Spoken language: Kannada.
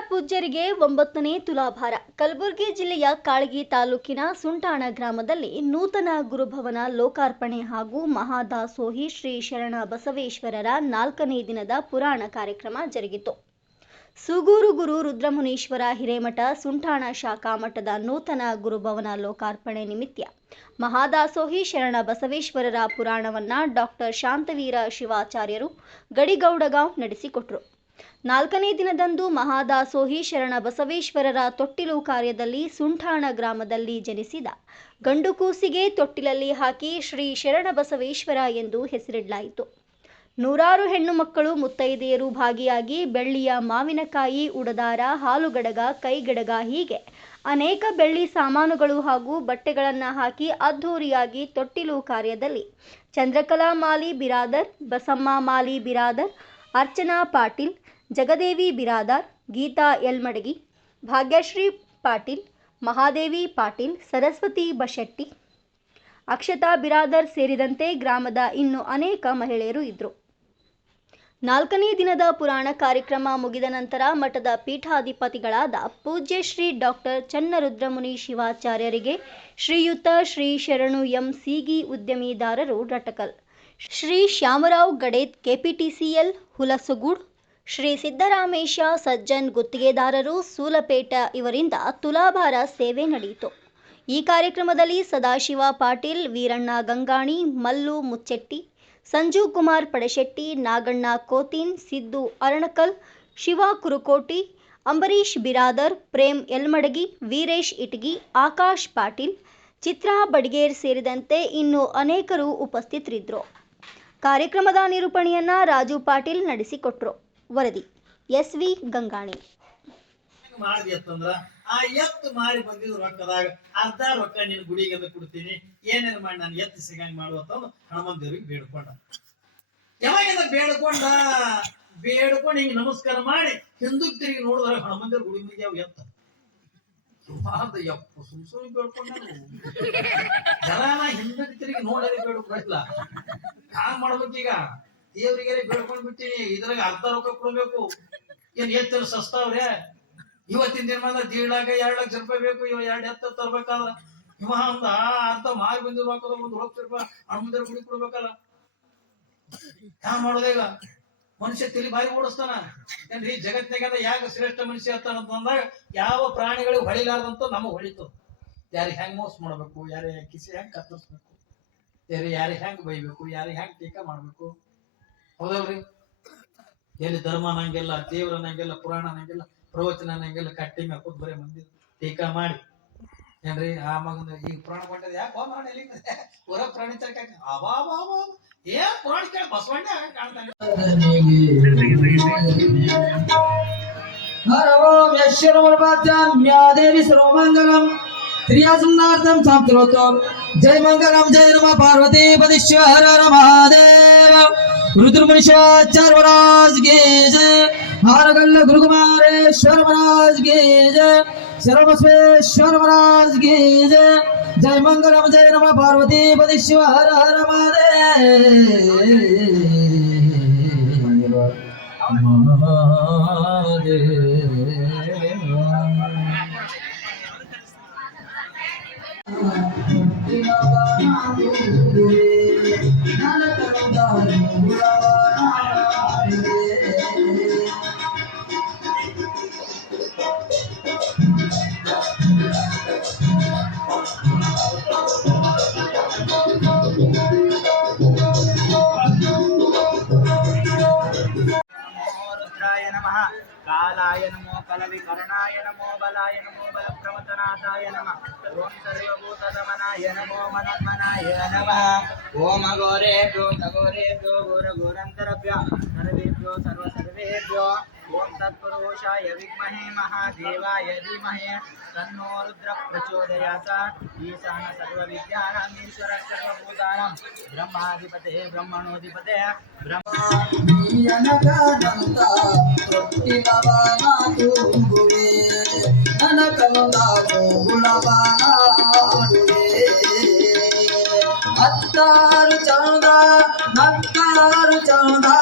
ಪೂಜ್ಯರಿಗೆ ಒಂಬತ್ತನೇ ತುಲಾಭಾರ. ಕಲಬುರಗಿ ಜಿಲ್ಲೆಯ ಕಾಳಗಿ ತಾಲೂಕಿನ ಸುಂಟಾಣ ಗ್ರಾಮದಲ್ಲಿ ನೂತನ ಗುರುಭವನ ಲೋಕಾರ್ಪಣೆ ಹಾಗೂ ಮಹಾದಾಸೋಹಿ ಶ್ರೀ ಶರಣ ಬಸವೇಶ್ವರರ ನಾಲ್ಕನೇ ದಿನದ ಪುರಾಣ ಕಾರ್ಯಕ್ರಮ ಜರುಗಿತು. ಸುಗೂರು ಗುರು ರುದ್ರಮುನೀಶ್ವರ ಹಿರೇಮಠ ಸುಂಠಾಣ ಶಾಖಾ ಮಠದ ನೂತನ ಗುರುಭವನ ಲೋಕಾರ್ಪಣೆ ನಿಮಿತ್ತ ಮಹಾದಾಸೋಹಿ ಶರಣ ಬಸವೇಶ್ವರರ ಪುರಾಣವನ್ನ ಡಾಕ್ಟರ್ ಶಾಂತವೀರ ಶಿವಾಚಾರ್ಯರು ಗಡಿಗೌಡಗಾಂವ್ ನಡೆಸಿಕೊಟ್ರು. ನಾಲ್ಕನೇ ದಿನದಂದು ಮಹಾದಾಸೋಹಿ ಶರಣ ಬಸವೇಶ್ವರರ ತೊಟ್ಟಿಲು ಕಾರ್ಯದಲ್ಲಿ ಸುಂಠಾಣ ಗ್ರಾಮದಲ್ಲಿ ಜನಿಸಿದ. ಗಂಡು ಕೂಸಿಗೆ ತೊಟ್ಟಿಲಲ್ಲಿ ಹಾಕಿ ಶ್ರೀ ಶರಣ ಬಸವೇಶ್ವರ ಎಂದು ಹೆಸರಿಡಲಾಯಿತು. ನೂರಾರು ಹೆಣ್ಣು ಮಕ್ಕಳು ಮುತ್ತೈದೆಯರು ಭಾಗಿಯಾಗಿ ಬೆಳ್ಳಿಯ ಮಾವಿನಕಾಯಿ, ಉಡದಾರ, ಹಾಲುಗಡಗ, ಕೈಗಡಗ ಹೀಗೆ ಅನೇಕ ಬೆಳ್ಳಿ ಸಾಮಾನುಗಳು ಹಾಗೂ ಬಟ್ಟೆಗಳನ್ನು ಹಾಕಿ ಅದ್ಧೂರಿಯಾಗಿ ತೊಟ್ಟಿಲು ಕಾರ್ಯದಲ್ಲಿ ಚಂದ್ರಕಲಾ ಮಾಲಿ ಬಿರಾದರ್, ಬಸಮ್ಮ ಮಾಲಿ ಬಿರಾದರ್, ಅರ್ಚನಾ ಪಾಟೀಲ್ ಜಗದೇವಿ ಬಿರಾದಾರ್, ಗೀತಾ ಯಲ್ಮಡಗಿ ಭಾಗ್ಯಶ್ರೀ ಪಾಟೀಲ್, ಮಹಾದೇವಿ ಪಾಟೀಲ್, ಸರಸ್ವತಿ ಬಶೆಟ್ಟಿ, ಅಕ್ಷತಾ ಬಿರಾದರ್ ಸೇರಿದಂತೆ ಗ್ರಾಮದ ಇನ್ನು ಅನೇಕ ಮಹಿಳೆಯರು ಇದ್ದರು ನಾಲ್ಕನೇ ದಿನದ ಪುರಾಣ ಕಾರ್ಯಕ್ರಮ ಮುಗಿದ ನಂತರ ಮಠದ ಪೀಠಾಧಿಪತಿಗಳಾದ ಪೂಜ್ಯ ಶ್ರೀ ಡಾಕ್ಟರ್ ಚನ್ನರುದ್ರಮುನಿ ಶಿವಾಚಾರ್ಯರಿಗೆ ಶ್ರೀಯುತ ಶ್ರೀ ಶರಣು ಎಂ. ಸಿಗಿ ಉದ್ಯಮಿದಾರರು ರಟಕಲ್. ಶ್ರೀ ಶ್ಯಾಮರಾವ್ ಗಡೇತ್ ಕೆಪಿಟಿಸಿಎಲ್, ಹುಲಸಗೂಡ್ ಶ್ರೀ ಸಿದ್ದರಾಮೇಶ ಸಜ್ಜನ್ ಗುತ್ತಿಗೆದಾರರು ಸೂಲಪೇಟ ಇವರಿಂದ ತುಲಾಭಾರ ಸೇವೆ ನಡೆಯಿತು. ಈ ಕಾರ್ಯಕ್ರಮದಲ್ಲಿ ಸದಾಶಿವ ಪಾಟೀಲ್, ವೀರಣ್ಣ ಗಂಗಾಣಿ, ಮಲ್ಲು ಮುಚ್ಚೆಟ್ಟಿ, ಸಂಜು ಕುಮಾರ್ ಪಡಶೆಟ್ಟಿ, ನಾಗಣ್ಣ ಕೋತಿನ್, ಸಿದ್ದು ಅರಣಕಲ್, ಶಿವ ಕುರುಕೋಟಿ ಅಂಬರೀಶ್ ಬಿರಾದರ್, ಪ್ರೇಮ್ ಎಲ್ಮಡಗಿ, ವೀರೇಶ್ ಇಟಗಿ, ಆಕಾಶ್ ಪಾಟೀಲ್, ಚಿತ್ರಾ ಬಡ್ಗೇರ್ ಸೇರಿದಂತೆ ಇನ್ನು ಅನೇಕರು ಉಪಸ್ಥಿತರಿದ್ದರು. ಕಾರ್ಯಕ್ರಮದ ನಿರೂಪಣೆಯನ್ನ ರಾಜು ಪಾಟೀಲ್ ನಡೆಸಿಕೊಟ್ರು. ವರದಿ. S V Gangani. ಹೆಂಗ್ ಮಾಡ್ದಿ ಅಂತಂದ್ರ ಆ ಎತ್ತು ಮಾರಿ ಬಂದಿದ್ ರೊಕ್ಕದಾಗ ಅರ್ಧ ರೊಕ್ಕ ನಿನ್ ಗುಡಿಗೆ ಕೊಡ್ತೀನಿ. ಏನೇನ್ ಮಾಡಿ ನಾನು ಎತ್ತು ಸಿಗಂಗ್ ಮಾಡು ಅಂತ ದೇವ್ರಿಗೆ ಬೇಡ್ಕೊಂಡ. ಯಾವಾಗ ಬೇಡ್ಕೊಂಡ? ಬೇಡ್ಕೊಂಡು ಹಿಂಗ್ ನಮಸ್ಕಾರ ಮಾಡಿ ಹಿಂದಕ್ ತಿರುಗಿ ನೋಡಿದ್ರೆ ಹನುಮಂತ ದೇವ್ರ ಗುಡಿ ಮುಂದೆ ಎತ್ತ? ಸುಮಾರು ಯಪ್ಪ ಸುಮ್ ಸುಮ್ ಬೇಡ್ಕೊಂಡ ಜನ ಹಿಂದಕ್ ತಿರುಗಿ ನೋಡೋದೇ ಬೇಡ್ಕೊಳಿಲ್ಲ ಹ್ಯಾಂಗ್ ಮಾಡ್ಬೇಕೀಗ ದೇವ್ರಿಗೆ ಬೆಳ್ಕೊಂಡ್ ಬಿಟ್ಟಿನಿ, ಇದ್ರಾಗ ಅರ್ಧ ರೊಕ್ಕ ಕೊಡ್ಬೇಕು. ಏನ್ ಎತ್ತರ ಸಸ್ತಾವ್ರೆ ಇವತ್ತಿನ ದಿನ ದೀಡ್ ಲಾಖ ಎರಡ್ ಲಕ್ಷ ರೂಪಾಯಿ ಬೇಕು, ಇವ ಎರಡ್ ಎತ್ತ ತರ್ಬೇಕಾದ್ರ. ಇವ ಅಂತ ಅರ್ಧ ಮಾರಿ ಬಂದಿರೋ ಹಾಕೋದ್ರ ಒಂದು ಲಕ್ಷ ರೂಪಾಯಿ ಗುಡಿ ಕೊಡ್ಬೇಕಲ್ಲ. ಹ್ಯಾಂಗ ಮಾಡೋದೀಗ ಮನುಷ್ಯ ತಿಳಿ ಬಾರಿ ಓಡಿಸ್ತಾನ. ಏನ್ರಿ, ಜಗತ್ತಿನಾಗ ಯಾಕೆ ಶ್ರೇಷ್ಠ ಮನುಷ್ಯ ಅಂತ ಅಂತಂದಾಗ ಯಾವ ಪ್ರಾಣಿಗಳಿಗೆ ಹೊಳಿಲಾರ್ದಂತ ನಮಗ್ ಹೊಳಿತು. ಯಾರು ಹೆಂಗ್ ಮೋಸ ಮಾಡ್ಬೇಕು, ಯಾರು ಕಿಸಿ ಹೆಂಗ್ ಕತ್ತರಿಸ್ಬೇಕು ಯಾರು ಹೆಂಗ್ ಬೈಬೇಕು, ಯಾರು ಹೆಂಗ್ ಟೀಕಾ ಮಾಡ್ಬೇಕು. ಹೌದಲ್ರಿ? ಎಲ್ಲಿ ಧರ್ಮ ನಂಗೆಲ್ಲ, ದೇವರ ನಂಗೆಲ್ಲ, ಪುರಾಣ ನಂಗೆಲ್ಲ, ಪ್ರವಚನ ನಂಗೆಲ್ಲ ಕಟ್ಟಿ ಮ್ಯಾಗ ಕೂತ್ ಬರೀ ಮಂದಿ ಟೀಕಾ ಮಾಡಿ. ಏನ್ರಿ, ಆ ಮಗನ ಈಗ ಪುರಾಣ ಕೊಟ್ಟದ ಯಾಕೆ ಹೋಗ ಮಾಡಿ ಹೊರ ಪುರಾಣ ತರಕ ಅವಾ ಏನ್ ಪುರಾಣ ಕೇಳಿ, ಬಸವಣ್ಣ ಕಾಣ್ತಾನೆ ಹರವಂ ಯಶ್ವರಮಾದ್ಯಾದೇವಿ ಸರ್ವಮಂಗಲಂ. ಕ್ರಿಯಾಸುಂದಾರ್ಥಂ ಸಾಂತಿರೋತ್ತೋ ಜಯ ಮಂಗಲಂ ಜಯ ನಮ, ಪಾರ್ವತಿ ಪದಿಶ್ವರ ಮಹಾದೇವ. ರುದ್ರಮುನಿಷ ಚಾರ್ ಮಹಾರಾಜ್ ಗೆ ಜಯ ಹಾರಗಲ್ಲ ಗುರುಕುಮಾರೇಶ್ವರ ಮಹಾರಾಜ್ ಗೆ ಜಯ ಶರಮಸ್ವೇಶ್ವರ ಮಹಾರಾಜ್ ಗೆ ಜಯ ಜಯ ಮಂಗಲಂ ಜಯ ನಮ ಪಾರ್ವತಿ ಪದಿ ಶಿವ ಹರ ಹರ ಮಾರೇ బల వికరణాయ నమో బలాయ నమో బల ప్రవచనాథాయ నమ. ఓం సర్వభూతమనాయ నమో మనమనాయ నమ. ఓం అఘోరేభ్యో తఘోరేభ్యో ఘోర ఘోరంతరభ్య. సర్వేభ్యో సర్వ సర్వేభ్యో ఓం తత్పురుషాయ విద్మహే మహాదేవాయ ధీమహే తన్నో రుద్ర ప్రచోదయాత ఈశాన సర్వ విద్యానామీశ్వర సర్వభూతానం. బ్రహ్మాధిపతే బ్రహ్మణోధిపతే అత్తారు చౌదా నత్తారు చౌదా